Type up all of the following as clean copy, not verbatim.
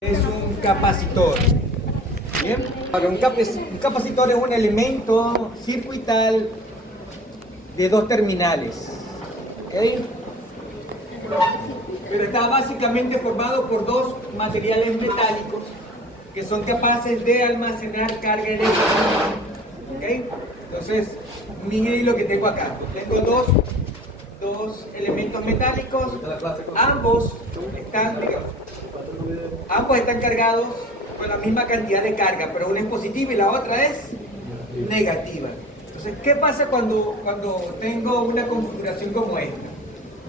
Es un capacitor. Bien, ahora un capacitor es un elemento circuital de dos terminales. ¿Ok? Pero está básicamente formado por dos materiales metálicos que son capaces de almacenar carga eléctrica. ¿Ok? Entonces, miren lo que tengo acá. Tengo dos elementos metálicos. Ambos están cargados con la misma cantidad de carga, pero una es positiva y la otra es negativa. Entonces, ¿qué pasa cuando tengo una configuración como esta?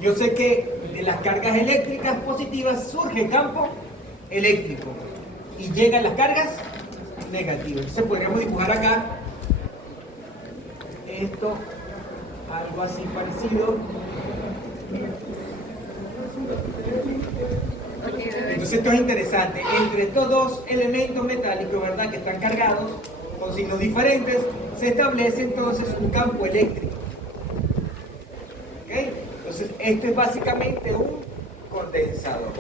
Yo sé que de las cargas eléctricas positivas surge campo eléctrico y llegan las cargas negativas. Entonces podríamos dibujar acá esto, algo así parecido. Entonces esto es interesante. Entre estos dos elementos metálicos, ¿verdad?, que están cargados con signos diferentes, se establece entonces un campo eléctrico. ¿Okay? Entonces esto es básicamente un condensador.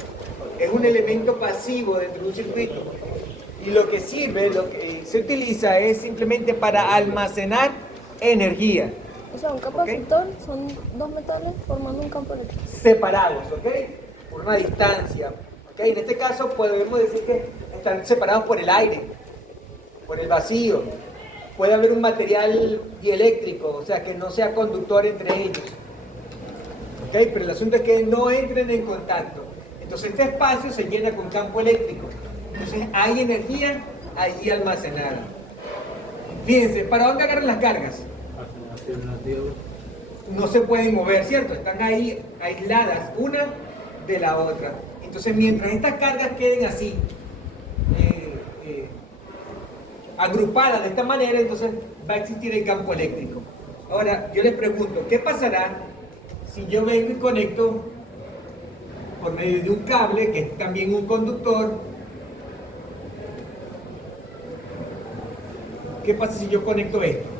Es un elemento pasivo dentro de un circuito. Y lo que sirve, lo que se utiliza es simplemente para almacenar energía. O sea, un capacitor son dos metales formando un campo eléctrico. Separados, ¿ok? Por una distancia. ¿Ok? En este caso podemos decir que están separados por el aire, por el vacío. Puede haber un material dieléctrico, o sea, que no sea conductor entre ellos. ¿Ok? Pero el asunto es que no entren en contacto. Entonces este espacio se llena con campo eléctrico. Entonces hay energía allí almacenada. Fíjense, ¿para dónde agarran las cargas? No se pueden mover, ¿cierto? Están ahí aisladas una de la otra. Entonces, mientras estas cargas queden así, agrupadas de esta manera, entonces va a existir el campo eléctrico. Ahora, yo les pregunto, ¿qué pasará si yo vengo y conecto por medio de un cable, que es también un conductor? ¿Qué pasa si yo conecto esto?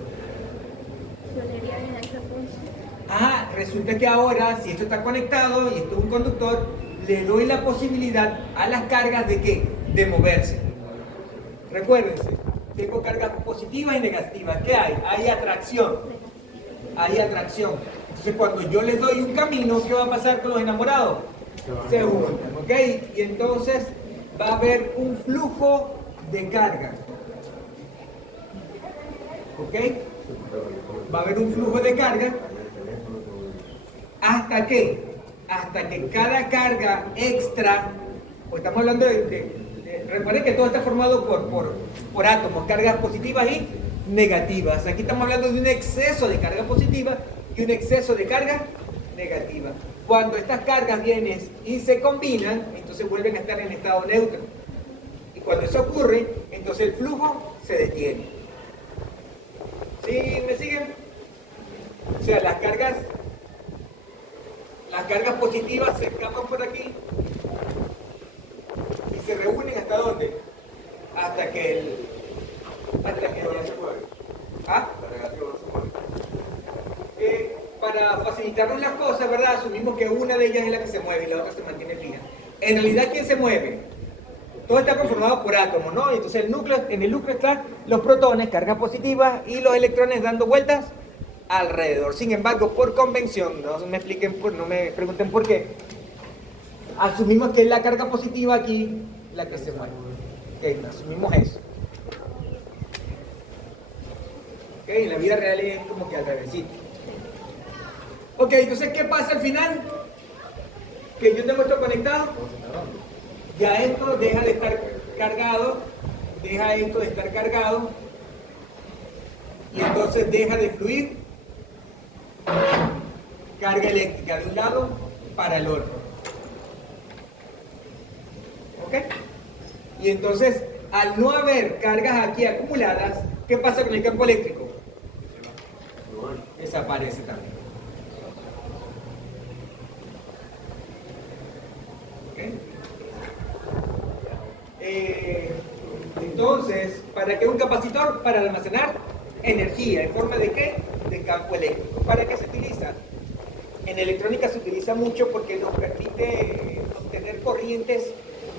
Resulta que ahora, si esto está conectado y esto es un conductor, le doy la posibilidad a las cargas de ¿qué? De moverse. Recuérdense, tengo cargas positivas y negativas. ¿Qué hay? Hay atracción. Hay atracción. Entonces, cuando yo les doy un camino, ¿qué va a pasar con los enamorados? Se juntan, ¿ok? Y entonces va a haber un flujo de carga. ¿Ok? Va a haber un flujo de carga. ¿Hasta qué? Hasta que cada carga extra, pues estamos hablando recuerden que todo está formado por átomos, cargas positivas y negativas. Aquí estamos hablando de un exceso de carga positiva y un exceso de carga negativa. Cuando estas cargas vienen y se combinan, entonces vuelven a estar en estado neutro. Y cuando eso ocurre, entonces el flujo se detiene. ¿Sí me siguen? O sea, las cargas positivas se escapan por aquí y se reúnen ¿hasta dónde? Hasta que ¿Ah? Para facilitarnos las cosas, ¿verdad? Asumimos que una de ellas es la que se mueve y la otra se mantiene fija. En realidad, ¿quién se mueve? Todo está conformado por átomos, ¿no? Entonces en el núcleo están los protones, cargas positivas, y los electrones dando vueltas alrededor. Sin embargo, por convención, no me pregunten por qué, asumimos que es la carga positiva aquí la que se mueve. Ok, asumimos eso. Ok, en la vida real es como que al revésito. Ok, entonces, ¿qué pasa al final? Que yo tengo esto conectado. Ya esto deja de estar cargado, deja esto de estar cargado, y entonces deja de fluir carga eléctrica de un lado para el otro. ¿Ok? Y entonces, al no haber cargas aquí acumuladas, ¿qué pasa con el campo eléctrico? Desaparece también. ¿Ok? Entonces, ¿para qué un capacitor? Para almacenar energía. ¿En forma de qué? De campo eléctrico. ¿Para qué se utiliza? En electrónica se utiliza mucho porque nos permite obtener corrientes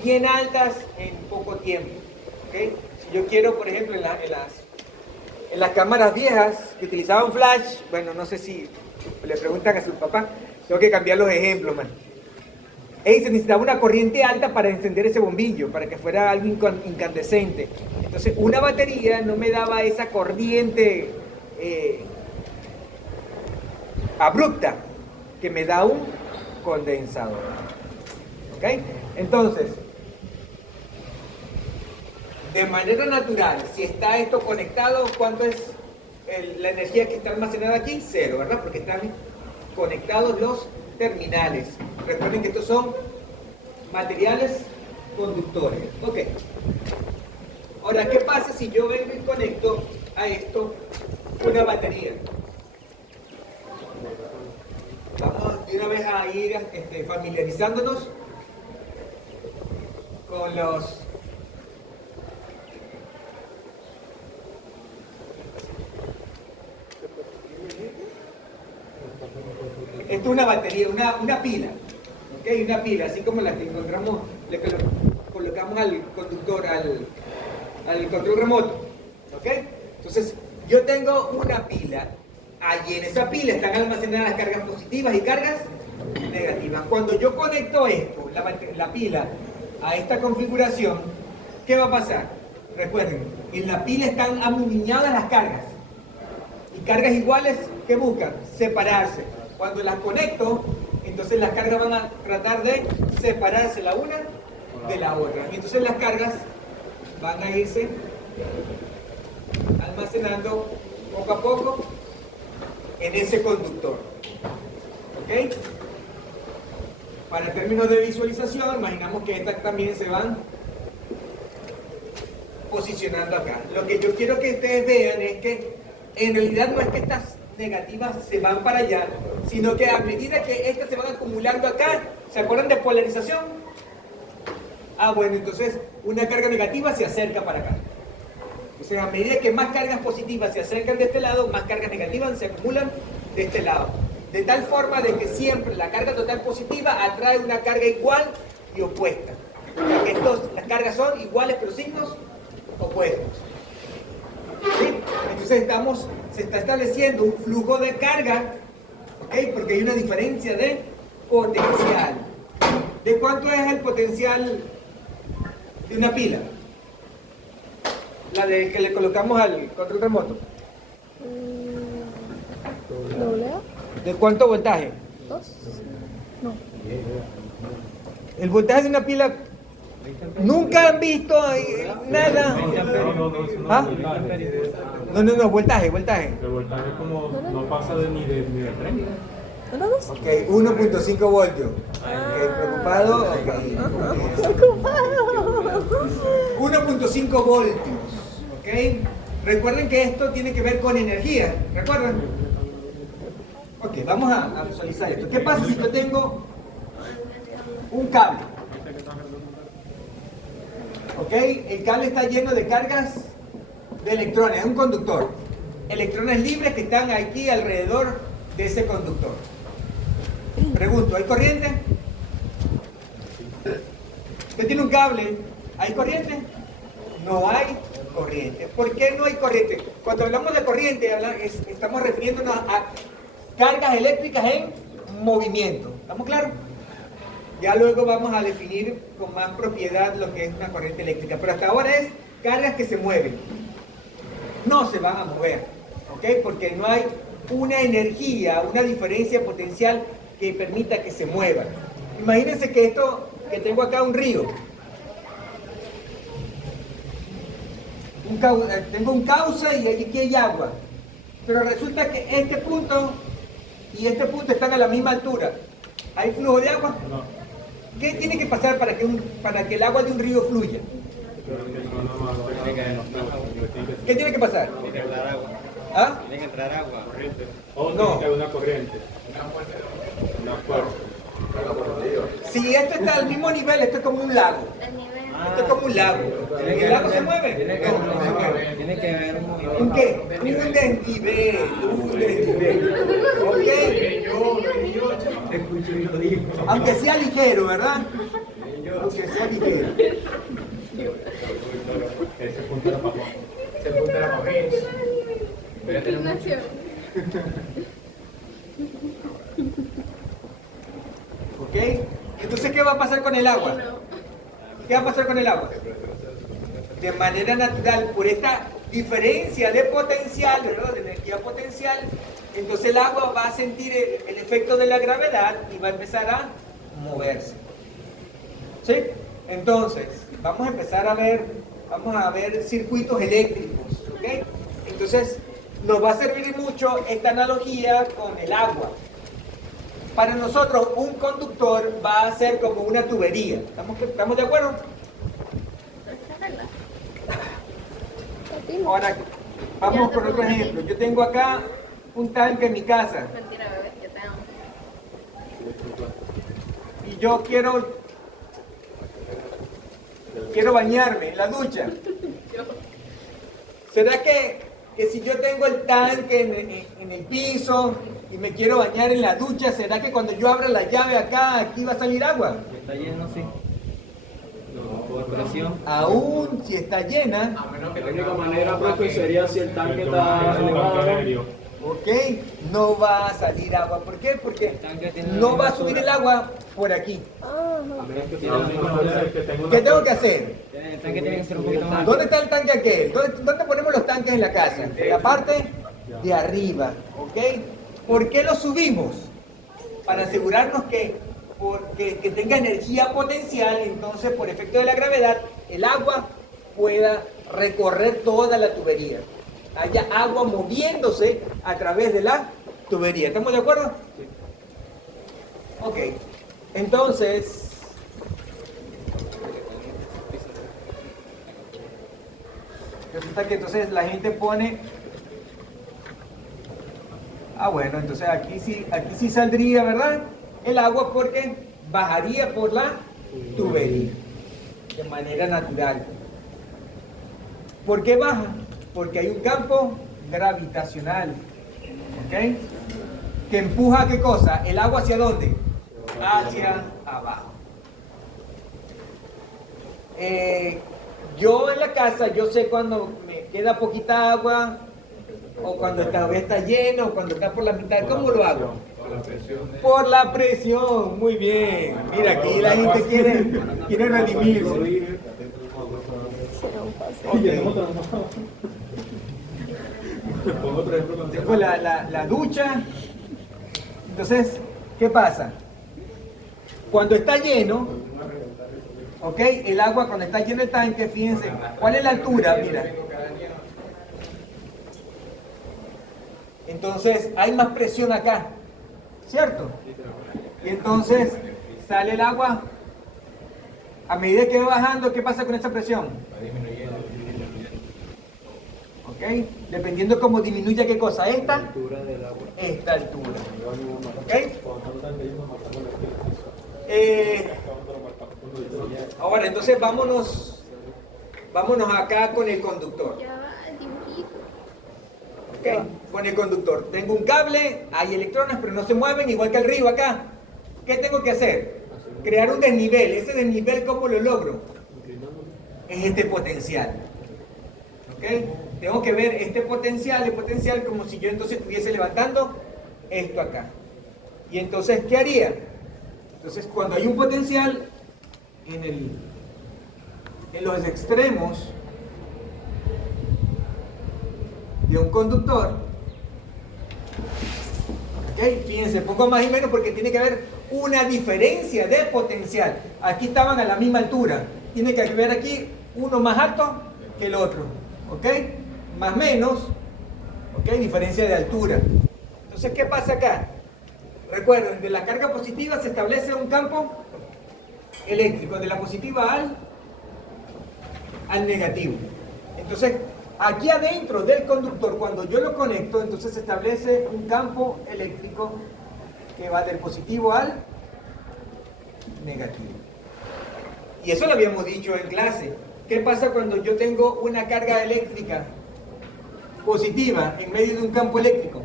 bien altas en poco tiempo. ¿Okay? Si yo quiero, por ejemplo, en las cámaras viejas que utilizaban flash, bueno, no sé si le preguntan a su papá, tengo que cambiar los ejemplos, man. Se necesitaba una corriente alta para encender ese bombillo, para que fuera algo incandescente. Entonces, una batería no me daba esa corriente abrupta que me da un condensador. ¿Ok? Entonces, de manera natural, si está esto conectado, ¿cuánto es la energía que está almacenada aquí? Cero, ¿verdad? Porque están conectados los terminales. Recuerden que estos son materiales conductores. Ok. Ahora, ¿qué pasa si yo vengo y conecto a esto una batería? Vamos de una vez a ir familiarizándonos con los... Esto es una batería, una pila, ¿ok? Una pila, así como la que encontramos, le colocamos al conductor, al control remoto, ¿ok? Entonces, yo tengo una pila, allí en esa pila están almacenadas cargas positivas y cargas negativas. Cuando yo conecto esto, la pila, a esta configuración, ¿qué va a pasar? Recuerden, en la pila están amuniñadas las cargas, y cargas iguales, ¿qué buscan? Separarse. Cuando las conecto, entonces las cargas van a tratar de separarse la una de la otra. Y entonces las cargas van a irse almacenando poco a poco en ese conductor. ¿Ok? Para términos de visualización, imaginamos que estas también se van posicionando acá. Lo que yo quiero que ustedes vean es que en realidad no es que estas negativas se van para allá, sino que a medida que estas se van acumulando acá, ¿se acuerdan de polarización? Ah, bueno, entonces una carga negativa se acerca para acá. Entonces, a medida que más cargas positivas se acercan de este lado, más cargas negativas se acumulan de este lado. De tal forma de que siempre la carga total positiva atrae una carga igual y opuesta. O sea que las cargas son iguales pero signos opuestos. ¿Sí? Entonces se está estableciendo un flujo de carga, ¿ok? Porque hay una diferencia de potencial. ¿De cuánto es el potencial de una pila? La de que le colocamos al control remoto. ¿Doble A? ¿De cuánto voltaje? 2. No. El voltaje de una pila, nunca han visto nada. ¿Ah? No, voltaje. El voltaje como no pasa ni de 30. ¿No 2? Ok, 1.5 voltios. Ok, preocupado. Ok. Preocupado. 1.5 voltios. Ok. Recuerden que esto tiene que ver con energía. ¿Recuerdan? Ok, vamos a visualizar esto. ¿Qué pasa si yo tengo un cable? Ok, el cable está lleno de cargas de electrones, es un conductor. Electrones libres que están aquí alrededor de ese conductor. Pregunto, ¿hay corriente? Usted tiene un cable, ¿hay corriente? No hay corriente. ¿Por qué no hay corriente? Cuando hablamos de corriente, estamos refiriéndonos a cargas eléctricas en movimiento. ¿Estamos claros? Ya luego vamos a definir con más propiedad lo que es una corriente eléctrica. Pero hasta ahora es cargas que se mueven. No se van a mover, ¿ok? Porque no hay una energía, una diferencia potencial que permita que se mueva. Imagínense que que tengo acá un río. Tengo un cauce y aquí hay agua. Pero resulta que este punto y este punto están a la misma altura. ¿Hay flujo de agua? No. ¿Qué tiene que pasar para que el agua de un río fluya? ¿Qué tiene que pasar? Tiene que entrar agua. ¿Ah? Tiene que entrar agua. O No. tiene que haber una corriente. Una fuerza. Si esto está al mismo nivel, esto es como un lago. Esto es como un lago. ¿El lago se mueve? No, no se mueve. Tiene que haber un movimiento. ¿Un qué? Un desnivel. Un desnivel. ¿Ok? Aunque sea ligero, ¿verdad? Usted sabe que Ese punto era para Juan. se apunta la mamés. Ignacio. ¿Ok? Entonces, ¿qué va a pasar con el agua? ¿Qué va a pasar con el agua? De manera natural, por esta diferencia de potencial, ¿verdad? De energía potencial, entonces el agua va a sentir el efecto de la gravedad y va a empezar a moverse. ¿Sí? Entonces, vamos a ver circuitos eléctricos, ¿ok? Entonces, nos va a servir mucho esta analogía con el agua. Para nosotros, un conductor va a ser como una tubería. ¿Estamos de acuerdo? Ahora, vamos con otro ejemplo. Yo tengo acá un tanque en mi casa Mentira, bebé, yo te amo. y yo quiero bañarme en la ducha. ¿Será que si yo tengo el tanque en el piso y me quiero bañar en la ducha, será que cuando yo abra la llave acá, aquí va a salir agua? Está lleno, sí. Por presión. Aún si está llena, La única manera, profe, sería si el tanque está Tanque elevado. aéreo. ¿ok? No va a salir agua. ¿Por qué? Porque tanque tiene no una va a subir el agua por aquí. Ajá. A menos que La única manera es que tenga una ¿Qué tengo que puerta. hacer? El tanque tiene que ser un poquito más. ¿Dónde está el tanque aquel? ¿Dónde ponemos los tanques en la casa? En la parte de arriba, ¿ok? ¿Por qué lo subimos? Para asegurarnos que tenga energía potencial, entonces por efecto de la gravedad, el agua pueda recorrer toda la tubería. Haya agua moviéndose a través de la tubería. ¿Estamos de acuerdo? Ok. Entonces, resulta que entonces la gente pone... Ah, bueno, entonces aquí sí saldría, ¿verdad? El agua porque bajaría por la tubería de manera natural. ¿Por qué baja? Porque hay un campo gravitacional, ¿ok? Que empuja, ¿qué cosa? ¿El agua hacia dónde? Hacia abajo. Yo en la casa, yo sé cuando me queda poquita agua, o cuando todavía está lleno, o cuando está por la mitad. ¿Cómo lo hago? Por la presión, muy bien. Mira, aquí la gente quiere redimirse. Pongo otro ejemplo con Tengo la ducha. Entonces, ¿qué pasa? Cuando está lleno, ¿ok? El agua cuando está lleno el tanque, fíjense, ¿cuál es la altura? Mira. Entonces, hay más presión acá, ¿cierto? Y entonces, sale el agua. A medida que va bajando, ¿qué pasa con esa presión? ¿Ok? Dependiendo cómo disminuya qué cosa, esta altura. ¿Ok? Ahora, entonces vámonos acá con el conductor. Ya va, el dibujito. ¿Ok? Con el conductor. Tengo un cable, hay electrones, pero no se mueven, igual que el río acá. ¿Qué tengo que hacer? Crear un desnivel. ¿Ese desnivel cómo lo logro? Es este potencial. ¿Ok? Tengo que ver este potencial, el potencial como si yo entonces estuviese levantando esto acá. Y entonces, ¿qué haría? Entonces, cuando hay un potencial en los extremos de un conductor, ¿ok? Fíjense, poco más y menos porque tiene que haber una diferencia de potencial. Aquí estaban a la misma altura. Tiene que haber aquí uno más alto que el otro. ¿Ok? Más menos, ¿ok? Diferencia de altura. Entonces, ¿qué pasa acá? Recuerden, de la carga positiva se establece un campo eléctrico, de la positiva al negativo. Entonces, aquí adentro del conductor, cuando yo lo conecto, entonces se establece un campo eléctrico que va del positivo al negativo. Y eso lo habíamos dicho en clase. ¿Qué pasa cuando yo tengo una carga eléctrica positiva en medio de un campo eléctrico?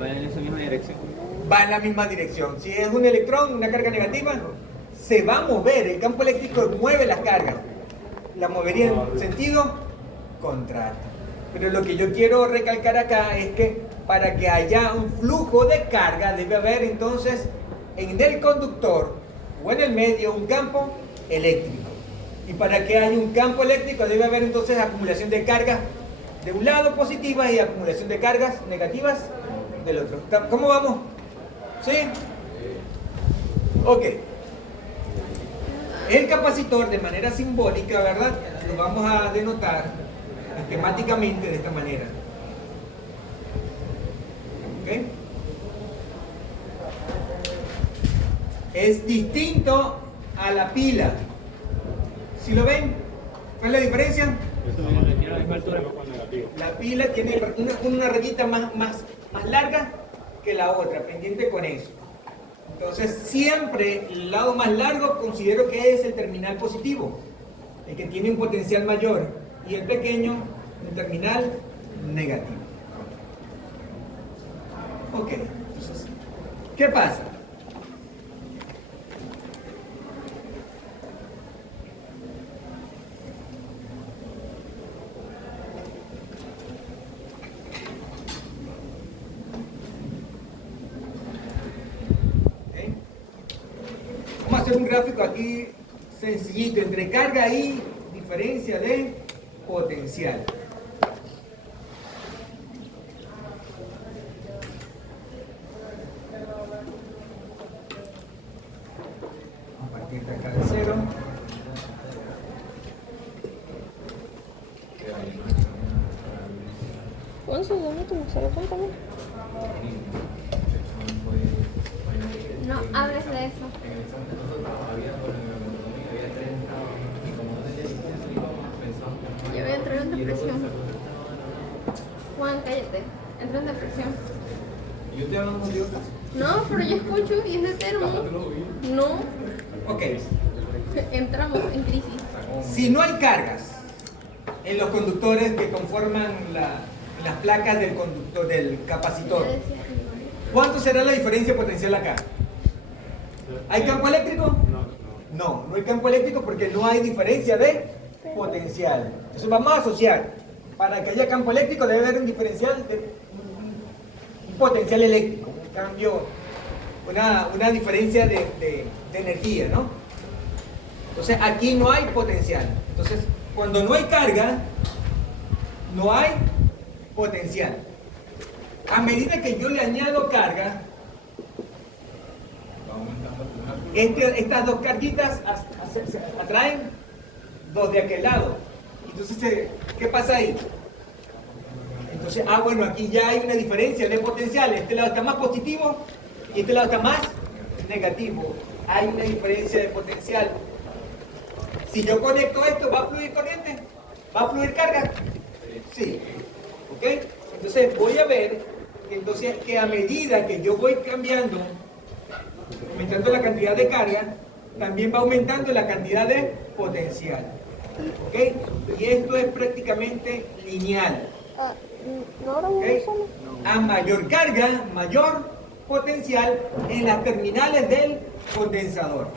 Va en esa misma dirección. Va en la misma dirección. Si es un electrón, una carga negativa, se va a mover, el campo eléctrico mueve las cargas. La movería en sentido contrario. Pero lo que yo quiero recalcar acá es que para que haya un flujo de carga debe haber entonces en el conductor o en el medio un campo eléctrico. Y para que haya un campo eléctrico debe haber entonces acumulación de cargas de un lado positivas y acumulación de cargas negativas del otro. ¿Cómo vamos? ¿Sí? Ok. El capacitor de manera simbólica, ¿verdad? Lo vamos a denotar esquemáticamente de esta manera. ¿Ok? Es distinto a la pila. ¿Sí lo ven? ¿Cuál es la diferencia? La pila tiene una rayita más larga que la otra, pendiente con eso. Entonces, siempre el lado más largo considero que es el terminal positivo, el que tiene un potencial mayor, y el pequeño, un terminal negativo. Ok, entonces, ¿qué pasa? Vamos a hacer un gráfico aquí sencillito entre carga y diferencia de potencial. A partir de acá de 0. ¿Cuántos segundos te gustaría contarme? No hables de eso. Yo voy a entrar en depresión. Juan, cállate. Entro en depresión. Yo estoy hablando contigo. No, pero yo escucho y es de termo. No. Ok, Entramos en crisis. si no hay cargas en los conductores que conforman las placas del conductor, del capacitor, Yo decía, ¿cuánto será la diferencia potencial acá? ¿Hay campo eléctrico? No. No hay campo eléctrico porque no hay diferencia de potencial. Entonces vamos a asociar. Para que haya campo eléctrico debe haber un diferencial de un potencial eléctrico, un cambio, una diferencia de energía, ¿no? Entonces aquí no hay potencial. Entonces cuando no hay carga, no hay potencial. A medida que yo le añado carga, estas dos carguitas se atraen dos de aquel lado. Entonces, ¿qué pasa ahí? Entonces, bueno, aquí ya hay una diferencia de potencial. Este lado está más positivo y este lado está más negativo. Hay una diferencia de potencial. Si yo conecto esto, ¿va a fluir corriente? ¿Va a fluir carga? Sí. ¿Ok? Entonces, voy a ver que a medida que yo voy cambiando, aumentando la cantidad de carga, también va aumentando la cantidad de potencial. ¿Ok? Y esto es prácticamente lineal. ¿No ahora uno ¿Ok? solo? A mayor carga, mayor potencial en las terminales del condensador.